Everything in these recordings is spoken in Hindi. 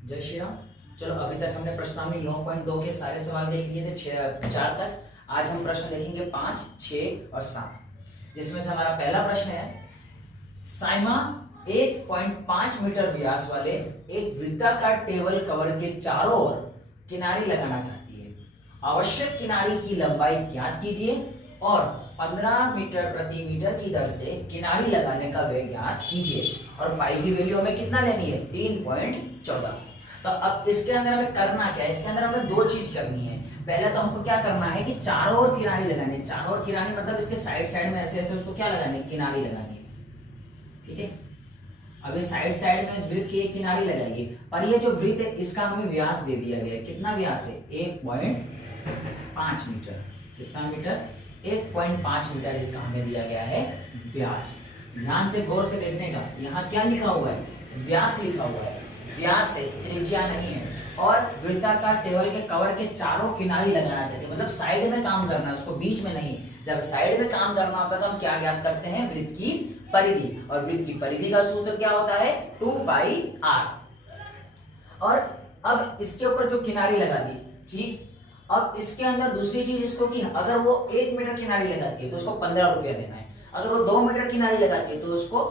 जय श्री राम। चलो अभी तक हमने प्रश्नावली 9.2 के सारे सवाल देख लिए थे 4 तक। आज हम प्रश्न देखेंगे 5, 6 और 7, जिसमें से हमारा पहला प्रश्न है, साइमा 1.5 मीटर व्यास वाले एक वृत्ताकार टेबल कवर के चारों ओर किनारी लगाना चाहती है। आवश्यक किनारी की लंबाई ज्ञात कीजिए और 15 मीटर प्रति मीटर की दर से किनारी लगाने का व्यय ज्ञात कीजिए। और पाई की वैल्यू हमें कितना लेनी है? 3.14। तो अब इसके अंदर हमें करना क्या है? इसके अंदर हमें दो चीज करनी है। पहले तो हमको क्या करना है कि चारों ओर किनारी लगानी है। चारों ओर किनारी मतलब इसके साइड साइड में ऐसे ऐसे उसको क्या लगानी है? किनारी लगानी है। ठीक है, अब इस साइड में इस वृत्त की एक किनारी लगाएंगे। पर ये जो वृत्त है इसका हमें व्यास दे दिया गया है। कितना व्यास है? 1.5 मीटर। कितना मीटर? 1.5 मीटर इसका हमें दिया गया है व्यास। ध्यान से गौर से देखने का, यहाँ क्या लिखा हुआ है? व्यास लिखा हुआ है। व्यास है, त्रिज्या नहीं है। और वृत्ताकार टेबल के कवर के चारों किनारी लगाना चाहते हैं, मतलब साइड में काम करना है, उसको बीच में नहीं। जब साइड में काम करना होता है तो हम क्या ज्ञात करते हैं? वृत्त की परिधि। और वृत्त की परिधि का सूत्र क्या होता है? 2πr। और अब इसके ऊपर जो किनारी लगा दी, ठीक। अब इसके अंदर दूसरी चीज इसको कि अगर वो 1 मीटर किनारी लगाती है तो उसको 15 रुपया देना है। अगर वो 2 मीटर किनारी लगाती है तो उसको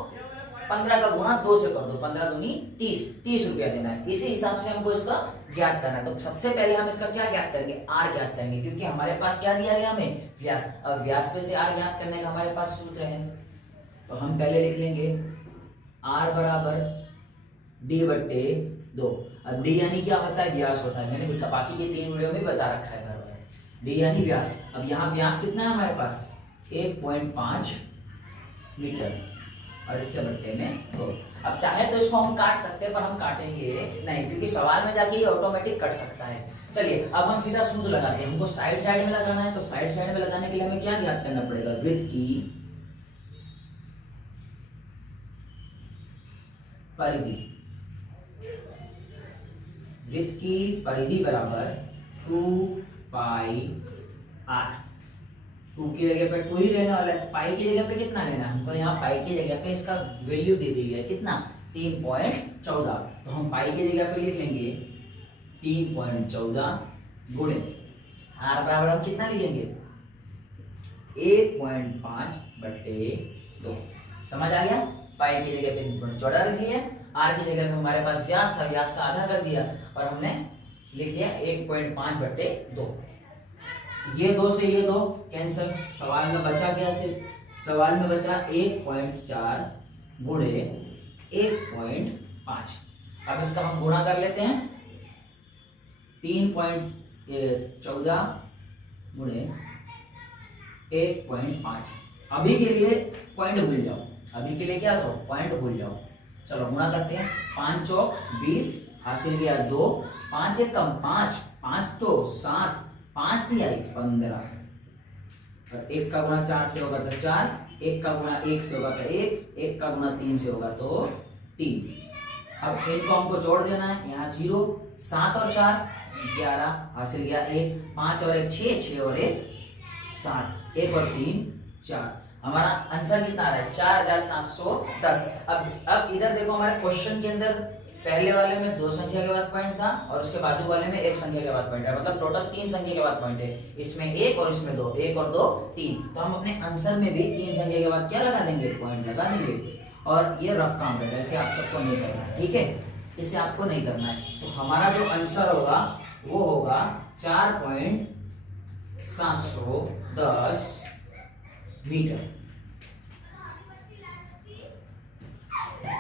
15 का गुणा 2 से कर दो, 15 दूनी 30 रुपया देना है। इसी हिसाब से हमको इसका ज्ञात करना है। तो सबसे पहले हम इसका क्या ज्ञात करेंगे? आर ज्ञात करेंगे, क्योंकि हमारे पास क्या दिया गया? हमें व्यास। अब व्यास पे से आर ज्ञात करने का हमारे पास सूत्र है। तो हम पहले लिख लेंगे आर बराबर d/2। अब d यानी क्या होता है? व्यास होता है। मैंने बाकी के 3 वीडियो में बता रखा है बार बार। d यानी व्यास। अब यहाँ व्यास कितना है हमारे पास? 1.5 मीटर और इसके बट्टे में 2। अब चाहे तो इसको हम काट सकते हैं, पर हम काटेंगे नहीं, क्योंकि सवाल में जाके ये ऑटोमेटिक कट सकता है। चलिए अब हम सीधा सूत्र लगाते हैं। हमको साइड साइड में लगाना है, तो साइड साइड में लगाने के लिए हमें क्या ज्ञात करना पड़ेगा? वृत्त की परिधि। वृत्त की परिधि बराबर 2πr। 2 की जगह पे 2 ही रहने वाला है। पाई की जगह पे कितना लेना है हमको? यहाँ पाई की जगह पे इसका वैल्यू दे दी है कितना? 3.14। तो हम पाई की जगह पे लिख लेंगे 3.14 गुणे आर बराबर हम कितना लिखेंगे? 1.5/2। समझ आ गया? पाई की जगह पे 3.14 लिख लिया, आर की जगह पे हमारे पास व्यास था, व्यास का आधा कर दिया और हमने लिख दिया 1.5/2। ये 2 से ये 2 कैंसिल। सवाल में बचा क्या? सिर्फ सवाल में बचा 1.4 गुणे 1.5। अब इसका हम गुणा कर लेते हैं। 3.14 गुणे 1.5। अभी के लिए पॉइंट भूल जाओ। अभी के लिए क्या करो? पॉइंट भूल जाओ। चलो गुणा करते हैं। 5 चौक 20, हासिल किया 2, 5 एक कम 5, 5 तो 7, 5 थी आई 15। और 1 का गुणा 4 से होगा तो 4, 1 का गुणा 1 से होगा तो 1, 1 का गुणा 3 से होगा तो 3। अब इनको हमको जोड़ देना है। यहाँ 0, 7 और 4 11, हासिल किया 1, 5 और 1 6, 6 और 1 7, 1 और 3 4। हमारा आंसर कितना आ रहा है? 4710। अब इधर देखो, हमारे क्वेश्चन के अंदर पहले वाले में 2 संख्या के बाद पॉइंट था और उसके बाजू वाले में 1 संख्या के बाद पॉइंट है, मतलब टोटल 3 संख्या के बाद पॉइंट है। इसमें 1 और इसमें 2, 1 और 2 3। तो हम अपने आंसर में भी 3 संख्या के बाद क्या लगा देंगे? पॉइंट लगा देंगे। और ये रफ काम है, इसे आप सबको नहीं करना है, ठीक है? इसे आपको नहीं करना है। तो हमारा जो आंसर होगा वो होगा 4.710 मीटर।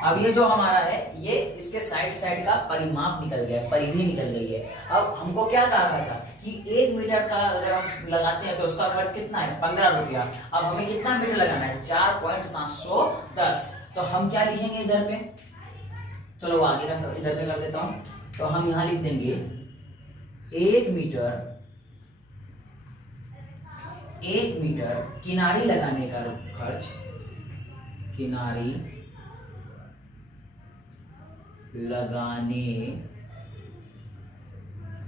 अब ये जो हमारा है, ये इसके साइड साइड का परिमाप निकल गया, परिधि निकल गई है। अब हमको क्या कहा गया था कि 1 मीटर का अगर हम लगाते हैं तो उसका खर्च कितना है? 15 रुपया। अब हमें कितना मीटर लगाना है? 4.710। तो हम क्या लिखेंगे इधर पे? चलो आगे का सब इधर पे कर देता हूं। तो हम यहां लिख देंगे 1 मीटर किनारी लगाने का खर्च, किनारी लगाने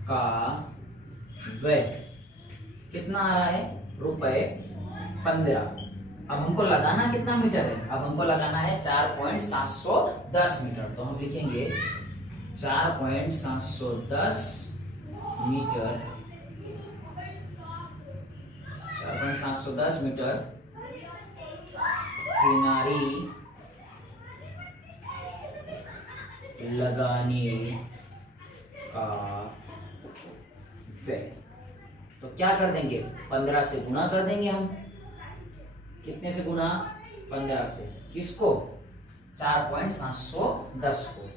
का व्यय कितना आ रहा है? ₹15। अब हमको लगाना कितना मीटर है? अब हमको लगाना है 4.710 मीटर। तो हम लिखेंगे 4.710 मीटर, 4.710 मीटर किनारी लगाने का व्यय। तो क्या कर देंगे, 15 से गुणा कर देंगे हम। कितने से गुणा, 15 से। किसको, 4.710 को।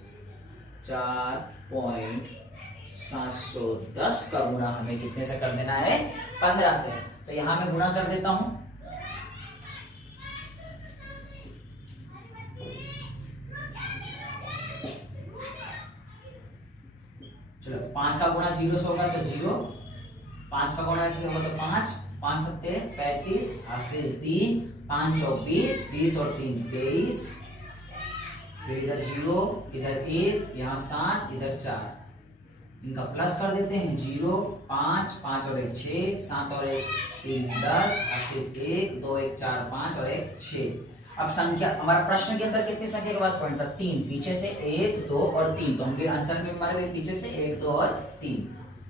4.710 का गुणा हमें कितने से कर देना है, 15 से। तो यहां मैं गुणा कर देता हूं। चलो 5 का गुणा 0 से होगा तो 0, 5 का गुणा 1 से होगा तो 5, 5 सत्ते 35, हासिल 3, 5 चौक 20, 20 और 3 23, फिर इधर 0, इधर 1, यहाँ 7, इधर 4, इनका प्लस कर देते हैं। 0 5, 5 और 1 6, 7 और 1 3 10, हासिल 1 2 1 4 5 और 1 6। अब संख्या, हमारे प्रश्न के अंदर कितनी संख्या के बाद पॉइंट था, 3, पीछे से 1 2 और 3, तो हम आंसर में हमारे पीछे से 1 2 और 3।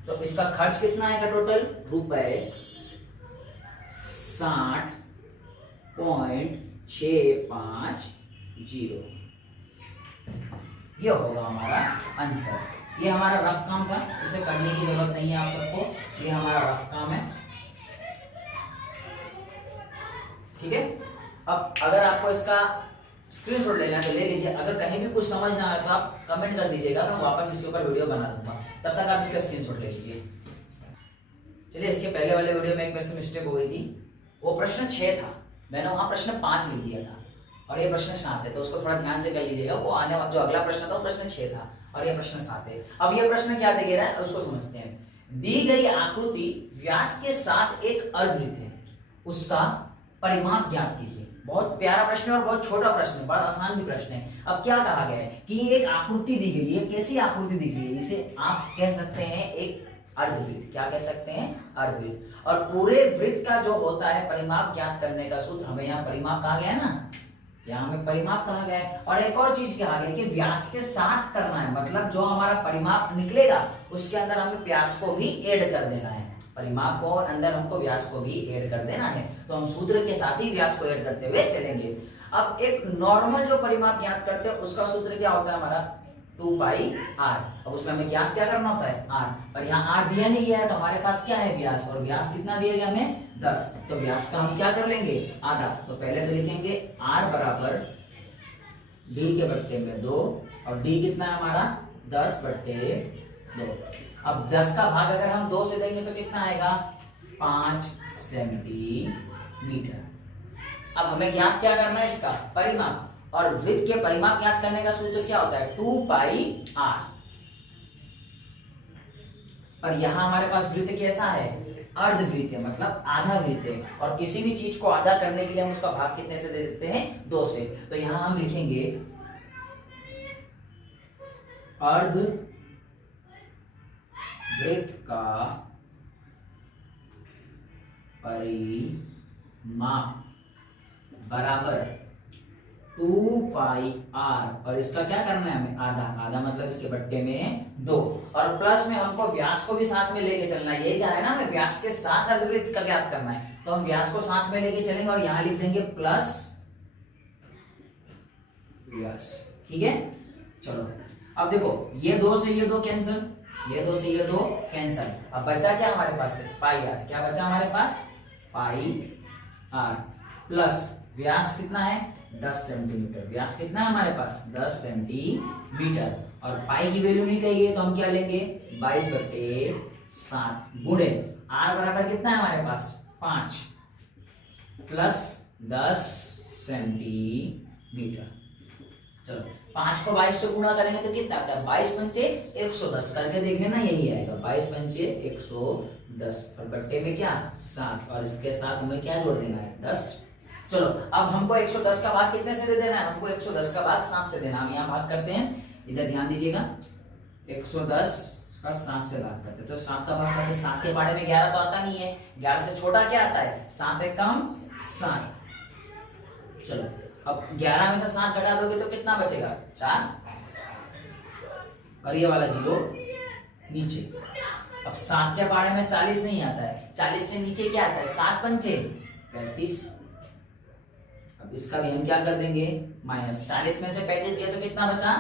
तो इसका खर्च कितना आएगा टोटल, रुपए 60.650। ये होगा हमारा आंसर। ये हमारा रफ काम था, इसे करने की जरूरत नहीं है आप सबको, ये हमारा रफ काम है। ठीक है, अब अगर आपको इसका स्क्रीनशॉट लेना है तो ले लीजिए। अगर कहीं भी कुछ समझ ना आए तो आप कमेंट कर दीजिएगा, मैं वापस इसके ऊपर वीडियो बना दूंगा, तब तक आप इसका स्क्रीनशॉट ले लीजिए। चलिए, इसके पहले वाले वीडियो में एक मेरे से मिस्टेक हो गई थी। वो प्रश्न 6 था, मैंने वहां प्रश्न 5 लिख दिया था और ये प्रश्न 7 है, तो उसको थोड़ा ध्यान से कर लीजिएगा। वो आने वाला जो अगला प्रश्न था वो प्रश्न 6 था और ये प्रश्न 7 है। अब ये प्रश्न क्या दे रहा है उसको समझते हैं। दी गई आकृति व्यास के साथ एक अर्धवृत्त है, उसका परिमाप ज्ञात कीजिए। बहुत प्यारा प्रश्न है और बहुत छोटा प्रश्न है, बड़ा आसान भी प्रश्न है। अब क्या कहा गया है कि एक आकृति दी गई है, कैसी आकृति दिख रही है, इसे आप कह सकते हैं एक अर्धवृत्त। क्या कह सकते हैं, अर्धवृत्त। और पूरे वृत्त का जो होता है परिमाप ज्ञात करने का सूत्र, हमें यहाँ परिमाप कहा गया है ना, यहाँ हमें परिमाप कहा गया है। और एक और चीज कहा गया कि व्यास के साथ करना है, मतलब जो हमारा परिमाप निकलेगा उसके अंदर हमें व्यास को भी ऐड कर देना है। परिमाप को अंदर हमको व्यास को भी ऐड कर देना है, तो हम सूत्र के साथ ही व्यास को ऐड करते हुए चलेंगे। अब एक नॉर्मल जो परिमाप ज्ञात करते हैं उसका सूत्र क्या होता है हमारा, 2πr। अब उसमें हमें ज्ञात क्या करना होता है, r। पर यहाँ r दिया नहीं गया है, तो हमारे पास क्या है, व्यास। और व्यास कितना दिया गया हमें, 10। तो व्यास का हम क्या कर लेंगे, आधा। तो पहले तो लिखेंगे r बराबर d के बट्टे में 2, और d कितना है हमारा, 10/2। अब 10 का भाग अगर हम 2 से देंगे तो कितना आएगा, 5 सेंटीमीटर। अब हमें ज्ञात क्या करना है, इसका परिमाप। और वृत्त के परिमाप ज्ञात करने का सूत्र क्या होता है, 2πr। और यहां हमारे पास वृत्त कैसा है, अर्धवृत्त है, मतलब आधा वृत्त है। और किसी भी चीज को आधा करने के लिए हम उसका भाग कितने से दे देते हैं, 2 से। तो यहां हम लिखेंगे अर्धवृत्त का परिमाप बराबर 2πr, और इसका क्या करना है हमें, आधा। आधा मतलब इसके बट्टे में 2, और प्लस में हमको व्यास को भी साथ में लेके चलना है। यही क्या है ना, हमें व्यास के साथ अर्धवृत्त का ज्ञात करना है, तो हम व्यास को साथ में लेके चलेंगे और यहां लिख देंगे प्लस व्यास। ठीक है, चलो अब देखो, ये 2 से ये 2 कैंसिल, ये 2 से ये 2 कैंसिल। अब बचा क्या हमारे पास, πr। क्या बचा हमारे पास, πr प्लस व्यास कितना है, 10 सेंटीमीटर। व्यास कितना है हमारे पास, 10 सेंटीमीटर। और पाई की वैल्यू नहीं कही है तो हम क्या लेंगे, 22/7 गुणे r बराबर कितना है हमारे पास, 5 प्लस 10 सेंटीमीटर। चलो 5 को 22 से गुणा करेंगे तो कितना आता है, 22 पंचे 110 करके देख लेना, यही आएगा 22 पंचे 110। और बट्टे में क्या, 7, और इसके साथ हमें क्या जोड़ देना है, 10। चलो अब हमको 110 का भाग कितने से दे देना है, हमको 110 का भाग 7 से देना। हम यहाँ भाग करते हैं, इधर ध्यान दीजिएगा, 110 का 7 से भाग करते हैं। तो 7 का भाग करते, 7 के बारे में 11 तो आता नहीं है, 11 से छोटा क्या आता है, 7 एक कम 7। चलो अब 11 में से 7 घटा दोगे तो कितना बचेगा, 4। और ये वाला 0 नीचे। अब 7 के पारे में 40 नहीं आता है, 40 से नीचे क्या आता है, 7 पंचे 35। अब इसका भी हम क्या कर देंगे, माइनस। 40 में से 35 गया तो कितना बचा,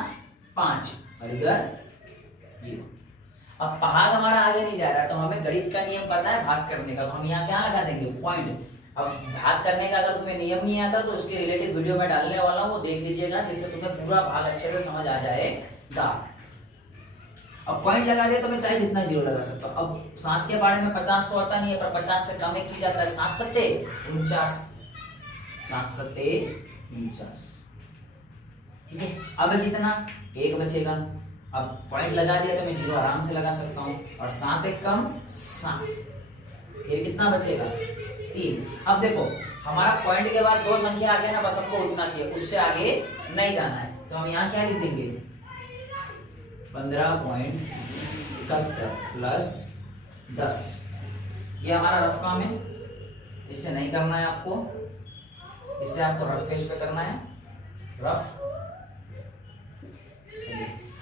5 और इधर 0। अब भाग हमारा आगे नहीं जा रहा है, तो हमें गणित का नियम पता है भाग करने का, तो हम यहाँ क्या लगा देंगे, पॉइंट। अब भाग करने का अगर तुम्हें नियम नहीं आता तो उसके रिलेटेड वीडियो में डालने वाला हूँ, वो देख लीजिएगा, जिससे तुम्हें पूरा भाग अच्छे से समझ आ जाएगा। अब पॉइंट लगा दिया तो मैं चाहे जितना 0 लगा सकता हूँ। अब 7 के बारे में 50 तो आता नहीं है, पर 50 से कम एक चीज आता है, 7 सत्ते 49, 7 सत्ते 49। ठीक है, अब कितना, 1 बचेगा। अब पॉइंट लगा दिया तो मैं 0 आराम से लगा सकता हूँ, और 7 एक कम 7, फिर कितना बचेगा, 3। अब देखो हमारा पॉइंट के बाद 2 संख्या आ गया ना, बस हमको उतना चाहिए, उससे आगे नहीं जाना है, तो हम यहाँ क्या लिख देंगे, 15.71 प्लस 10। ये हमारा रफ काम है, इससे नहीं करना है आपको, इससे आपको रफ पेज पे करना है, रफ।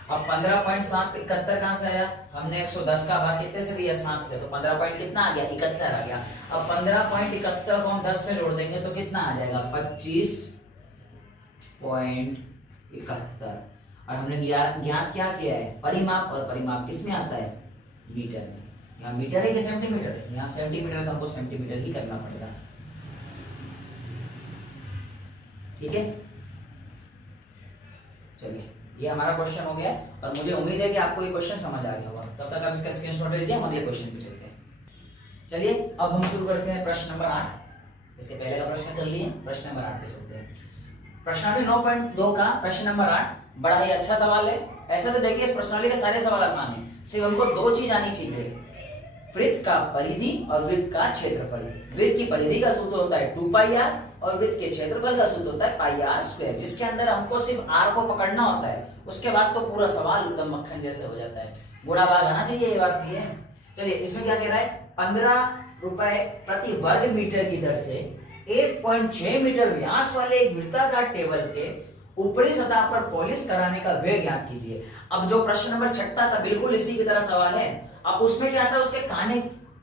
अब 15.71 कहां से आया, हमने 110 का भाग कितने से दिया, 7 से, तो 15 पॉइंट कितना आ गया, 71 आ गया। अब 15.71 को हम 10 से जोड़ देंगे तो कितना आ जाएगा, 25.71। और हमने ज्ञात क्या किया है, परिमाप, और परिमाप किस में आता है, मीटर में। यहाँ मीटर है कि सेंटीमीटर है, यहाँ सेंटीमीटर है तो हमको सेंटीमीटर ही करना पड़ेगा। ठीक है, चलिए ये हमारा क्वेश्चन हो गया, और मुझे उम्मीद है कि आपको ये क्वेश्चन समझ आ गया होगा। तब तक आप इसका स्क्रीनशॉट ले लीजिए, हम अगले क्वेश्चन पे चलते हैं। चलिए अब हम शुरू करते हैं प्रश्न नंबर 8। इसके पहले का प्रश्न कर लिए, प्रश्न नंबर 8 पे चलते हैं। प्रश्नावली 9.2 का प्रश्न नंबर 8 बड़ा ही अच्छा सवाल है। ऐसा तो देखिए इस प्रश्नावली के सारे सवाल आसान है, सिर्फ हमको 2 चीज आनी चाहिए, वृत्त का परिधि और वृत्त का क्षेत्रफल। वृत्त की परिधि का सूत्र होता है 2πr और वृत्त के क्षेत्रफल का सूत्र होता है πr², जिसके अंदर हमको सिर्फ r को पकड़ना होता है, उसके बाद तो पूरा सवाल एकदम मक्खन जैसे हो जाता है। गुणा भाग आना चाहिए, ये बात नहीं है। चलिए इसमें क्या कह रहा है, 15 रुपए प्रति वर्ग मीटर की दर से 1.6 मीटर व्यास वाले एक वृत्ताकार टेबल के ऊपरी सतह पर पॉलिश कराने का व्यय ज्ञात कीजिए। अब जो प्रश्न नंबर 6 था बिल्कुल इसी की तरह सवाल है। अब उसमें क्या था, उसके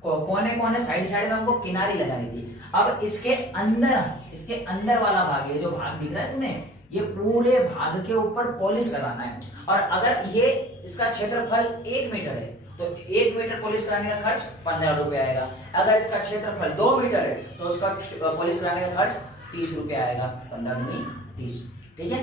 कोने कोने साइड में हमको किनारी लगानी थी। अब इसके अंदर वाला भाग, ये जो भाग दिख रहा है तुम्हें, ये पूरे भाग के ऊपर पॉलिश कराना है। और अगर ये इसका क्षेत्रफल 1 मीटर है तो 1 मीटर पॉलिश कराने का खर्च 15 रुपए आएगा। अगर इसका क्षेत्रफल 2 मीटर है तो उसका पॉलिश कराने का खर्च 30 रुपए आएगा, 15 दूनी 30। ठीक है,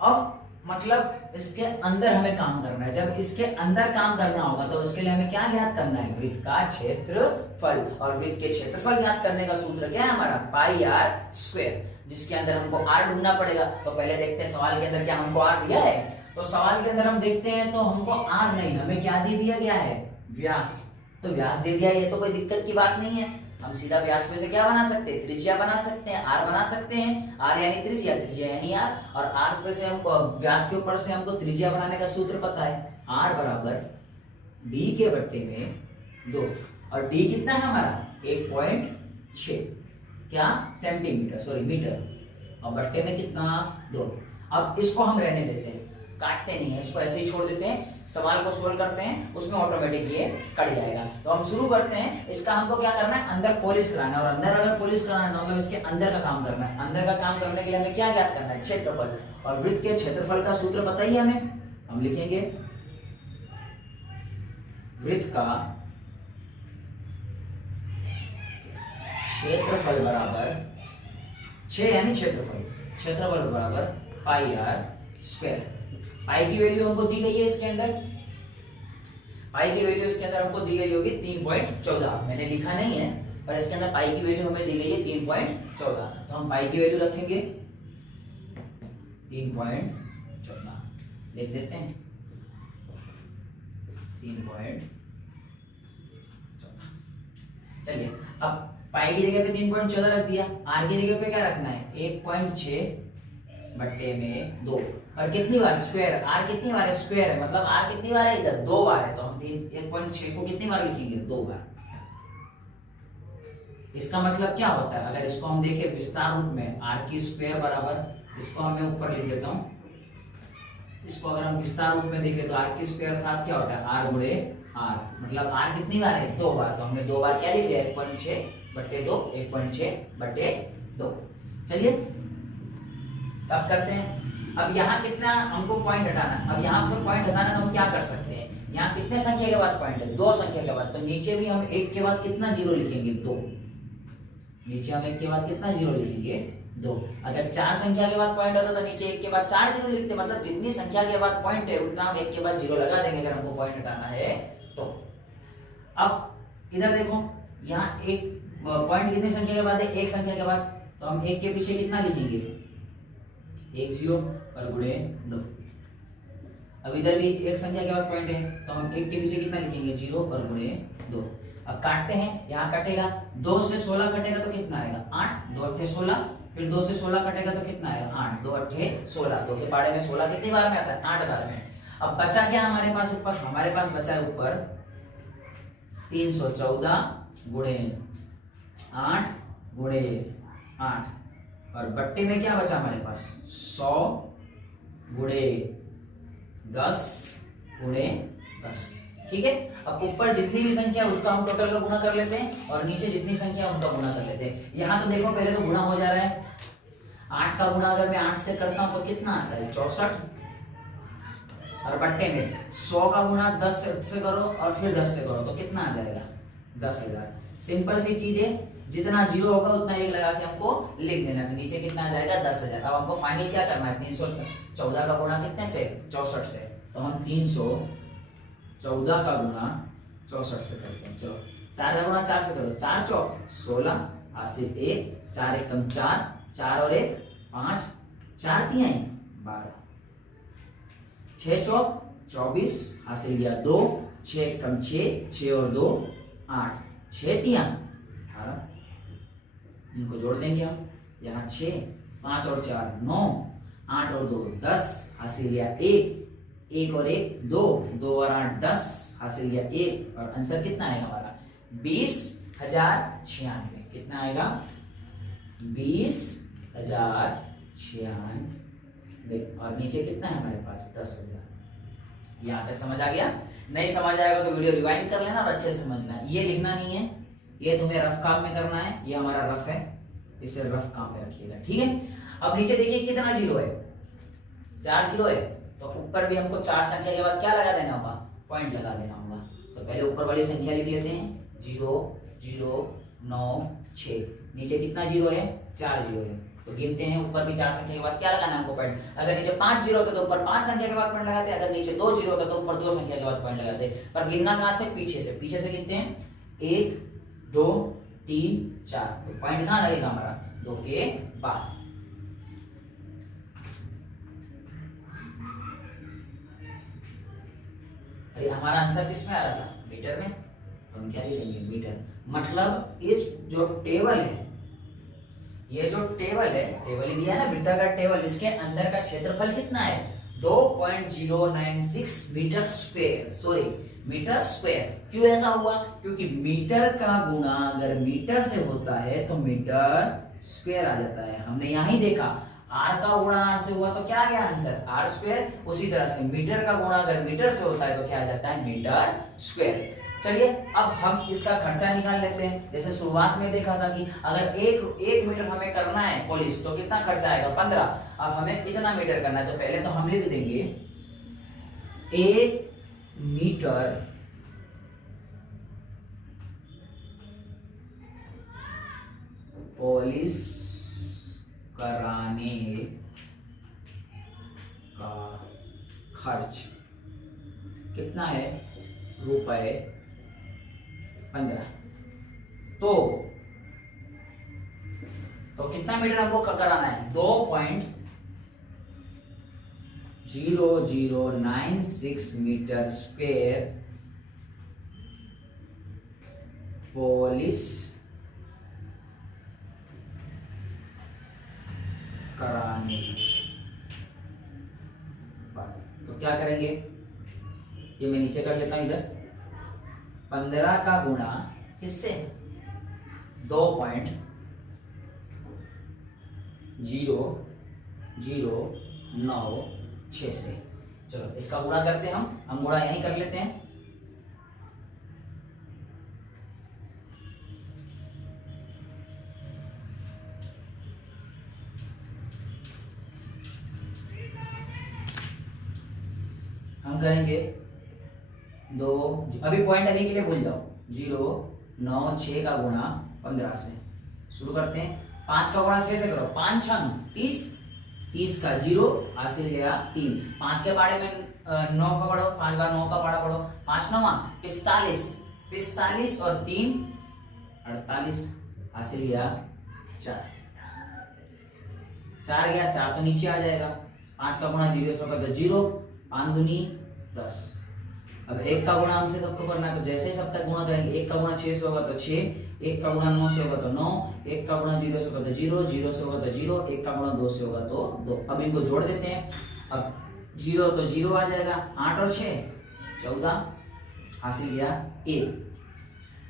अब मतलब इसके अंदर हमें काम करना है। जब इसके अंदर काम करना होगा तो उसके लिए हमें क्या ज्ञात करना है, वृत्त का क्षेत्रफल। और वृत्त के क्षेत्रफल ज्ञात करने का सूत्र क्या है हमारा, πr², जिसके अंदर हमको r ढूंढना पड़ेगा। तो पहले देखते हैं सवाल के अंदर क्या हमको r दिया है। तो सवाल के अंदर हम देखते हैं तो हमको r नहीं, हमें क्या दे दिया गया है, व्यास। तो व्यास दे दिया, ये तो कोई दिक्कत की बात नहीं है। हम सीधा व्यास में से क्या बना सकते हैं, त्रिज्या बना सकते हैं, r बना सकते हैं। r यानी त्रिज्या, त्रिज्या यानी r, और r पे से हमको व्यास के ऊपर से हमको त्रिज्या बनाने का सूत्र पता है, r बराबर d के बट्टे में 2। और d कितना है हमारा, 1.6 क्या, सेंटीमीटर, सॉरी मीटर, और बट्टे में कितना, 2। अब इसको हम रहने देते हैं, काटते नहीं है, इसको ऐसे ही छोड़ देते हैं। सवाल को सोल्व करते हैं, उसमें ऑटोमेटिक ये कट जाएगा। तो हम शुरू करते हैं। इसका हमको क्या करना है, अंदर पॉलिश कराना है, और अंदर अगर पॉलिश कराना है तो मतलब इसके अंदर का काम करना है। अंदर का काम करने के लिए हमें क्या ज्ञात करना है, क्षेत्रफल। और वृत्त के क्षेत्रफल का सूत्र बताइए हमें, हम लिखेंगे वृत्त का क्षेत्रफल बराबर 6 यानी क्षेत्रफल बराबर πr²। पाई की वैल्यू हमको दी गई है इसके अंदर, पाई की वैल्यू इसके अंदर हमको दी गई होगी 3.14। मैंने लिखा नहीं है, पर इसके अंदर पाई की वैल्यू हमें दी गई है 3.14। तो हम पाई की वैल्यू रखेंगे 3.14, लिख देते हैं 3.14। चलिए अब पाई की जगह पे 3.14 रख दिया, आर की जगह पे क्या रखना है, 1.6 बट्टे में 2। और कितनी बार, स्क्वायर, आर कितनी बार है, स्क्वायर है, मतलब आर कितनी बार है, इधर 2 बार है। तो हम 1.6 को कितनी बार लिखेंगे, 2 बार। इसका मतलब क्या होता है, अगर इसको हम देखें विस्तार रूप में, आर की स्क्वायर बराबर, इसको मैं ऊपर लिख देता हूं इसको अगर हम विस्तार रूप में देखें तो आर की स्क्वायर अर्थात क्या होता है आर गुणे आर, मतलब आर कितनी बार है 2 बार, तो हमने 2 बार क्या लिख दिया 1.6/2 1.6/2। चलिए अब करते हैं। अब यहाँ कितना हमको पॉइंट हटाना, अब यहाँ से पॉइंट हटाना तो हम क्या कर सकते हैं, यहाँ कितने संख्या के बाद पॉइंट है 2 संख्या के बाद, तो नीचे भी हम 1 के बाद कितना जीरो लिखेंगे 2, नीचे हम 1 के बाद कितना जीरो लिखेंगे 2। अगर 4 संख्या के बाद पॉइंट होता तो नीचे 1 के बाद 4 जीरो लिखते, मतलब जितनी संख्या के बाद पॉइंट है उतना हम 1 के बाद जीरो लगा देंगे अगर हमको पॉइंट हटाना है तो। अब इधर देखो यहाँ एक पॉइंट कितनी संख्या के बाद है 1 संख्या के बाद, तो हम 1 के पीछे कितना लिखेंगे 1 0 और गुणे 2। अब इधर भी 1 संख्या के बाद पॉइंट है तो हम 1 के पीछे कितना लिखेंगे 0 और गुणे 2। अब काटते हैं, यहाँ कटेगा 2 से 16 कटेगा तो कितना आएगा 8, 2 8 16, फिर 2 से 16 कटेगा तो कितना आएगा 8, 2 8 16, 2 के पाड़े में 16 कितनी बार में आता है 8 बार में। अब बचा क्या हमारे पास ऊपर, हमारे पास बचा है ऊपर 314 गुणे 8 गुणे 8 और बट्टे में क्या बचा हमारे पास 100 गुणे 10 गुणे 10। ठीक है, अब ऊपर जितनी भी संख्या उसका हम टोटल का गुणा कर लेते हैं और नीचे जितनी संख्या उनका गुणा कर लेते हैं। यहाँ तो देखो पहले तो गुणा हो जा रहा है, 8 का गुणा अगर मैं 8 से करता हूं तो कितना आता है 64, और बट्टे में 100 का गुणा 10 से करो और फिर 10 से करो तो कितना आ जाएगा 10,000। सिंपल सी चीज है, जितना जीरो होगा उतना एक लगा के हमको लिख देना, तो नीचे कितना आ जाएगा 10,000। अब हमको फाइनल क्या करना है 314 का गुणा कितने से 64 से, तो हम 314 का गुणा 64 से करते हैं। चलो 4 का गुणा 4 से करो, 4 चौक 16, हासिल 1, 4 एक कम 4, 4 और 1 5, 4 तिहाई 12, 6 चौक 24, हासिल गया 2, 6 एक कम 6, 6 और 2 8, 6 तिहाई 18, इनको जोड़ देंगे हम, यहाँ 6, 5 और 4 9, 8 और 2 10, हासिल गया 1, 1 और 1 2, 2 और 8 10, हासिल गया 1, और आंसर कितना आएगा हमारा 20,096। कितना आएगा 20,096, और नीचे कितना है हमारे पास 10,000। यहाँ तक समझ आ गया? नहीं समझ आएगा तो वीडियो रिवाइंड कर लेना और अच्छे से समझना। ये लिखना नहीं है, ये तुम्हें रफ काम में करना है, ये हमारा रफ है, इसे रफ काम में रखिएगा। ठीक है, अब नीचे देखिए कितना जीरो है 4 जीरो है, तो ऊपर भी हमको 4 संख्या के बाद क्या लगा देना होगा पॉइंट लगा देना होगा। तो पहले ऊपर वाली संख्या लिख लेते हैं 0 0 9 6, नीचे कितना जीरो है 4 जीरो है, तो गिनते हैं ऊपर भी 4 संख्या के बाद क्या लगाना हमको पॉइंट। अगर नीचे 5 जीरो होता तो ऊपर 5 संख्या के बाद पॉइंट लगाते, अगर नीचे 2 जीरो होता तो ऊपर 2 संख्या के बाद पॉइंट लगाते। पर गिनना कहां से पीछे से, पीछे से गिनते हैं 1 2 3 4, तो पॉइंट कहां लगेगा हमारा 2 के बाद। अरे हमारा आंसर किसमें आ रहा था मीटर में, तो हम क्या लिखेंगे मीटर। मतलब इस जो टेबल है, ये जो टेबल है, टेबल ही दिया है ना वृत्ताकार टेबल, इसके अंदर का क्षेत्रफल कितना है 2.096 metre square, sorry metre square. क्यों ऐसा हुआ, क्योंकि मीटर का गुणा अगर मीटर से होता है तो मीटर स्क्वायर आ जाता है। हमने यहां ही देखा आर का गुणा आर से हुआ तो क्या आ गया आंसर आर स्क्वायर। उसी तरह से मीटर का गुणा अगर मीटर से होता है तो क्या आ जाता है मीटर स्क्वायर। चलिए अब हम इसका खर्चा निकाल लेते हैं। जैसे शुरुआत में देखा था कि अगर एक मीटर हमें करना है पॉलिश तो कितना खर्चा आएगा 15। अब हमें इतना मीटर करना है तो पहले तो हम लिख देंगे 1 मीटर पॉलिश कराने का खर्च कितना है रुपए 15। तो कितना मीटर हमको कराना है 2.0096 मीटर स्क्वायर पॉलिश कराने। तो क्या करेंगे, ये मैं नीचे कर लेता हूं इधर 15 का गुणा किससे 2.0096 से। चलो इसका गुणा करते हैं, हम गुणा यहीं कर लेते हैं। हम करेंगे 2, अभी पॉइंट अभी के लिए भूल जाओ, 0 9 6 का गुणा 15 से शुरू करते हैं। 5 का गुणा 6 से करो, 5 छंग 30, 30 का 0 हासिल गया 3। 5 के पाड़े में 9 का पढ़ो, 5 बार 9 का पाड़ा पढ़ो, 5 9 45, 45 और 3 48 हासिल गया 4। 4 गया, 4 तो नीचे आ जाएगा। 5 का गुणा 0 से होगा तो 0, 5 दूनी 10। अब 1 का गुणा हमसे सबको करना है, तो जैसे ही सबका गुणा करेंगे, 1 का गुणा 6 से होगा तो 6, 1 का गुणा 9 से होगा तो 9, 1 का गुणा 0 से होगा तो 0, 0 से होगा तो 0, 1 का गुणा 2 से होगा तो 2। अब इनको जोड़ देते हैं। अब 0 तो 0 आ जाएगा, 8 और 6 14 हासिल गया 1।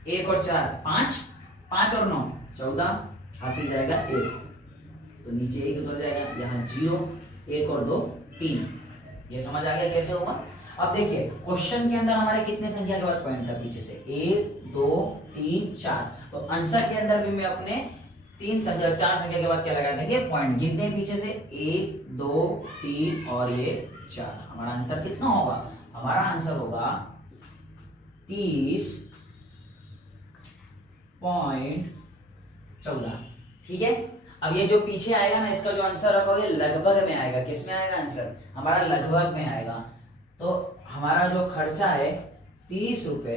1 और 4 5, 5 और 9 14 हासिल जाएगा 1। तो नीचे 1 उतर जाएगा, यहाँ 0, 1 और 2 3। ये समझ आ गया कैसे होगा। अब देखिए क्वेश्चन के अंदर हमारे कितने संख्या के बाद पॉइंट था पीछे से, 1 2 3 4। तो आंसर के अंदर भी मैं अपने 4 संख्या के बाद क्या लगा देंगे, पॉइंट। गिनते हैं पीछे से 1 2 3 और ये 4। हमारा आंसर कितना होगा, हमारा आंसर होगा 30.14। ठीक है। अब ये जो पीछे आएगा ना, इसका जो आंसर होगा ये लगभग में आएगा। किस में आएगा आंसर, हमारा लगभग में आएगा। तो हमारा जो खर्चा है 30 रुपए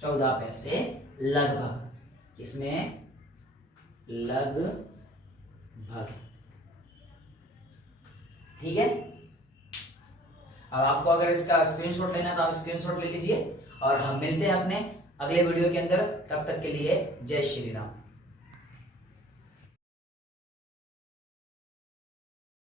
14 पैसे लगभग, किसमें लगभग। ठीक है। अब आपको अगर इसका स्क्रीनशॉट लेना है तो आप स्क्रीनशॉट ले लीजिए, और हम मिलते हैं अपने अगले वीडियो के अंदर। तब तक के लिए जय श्री राम।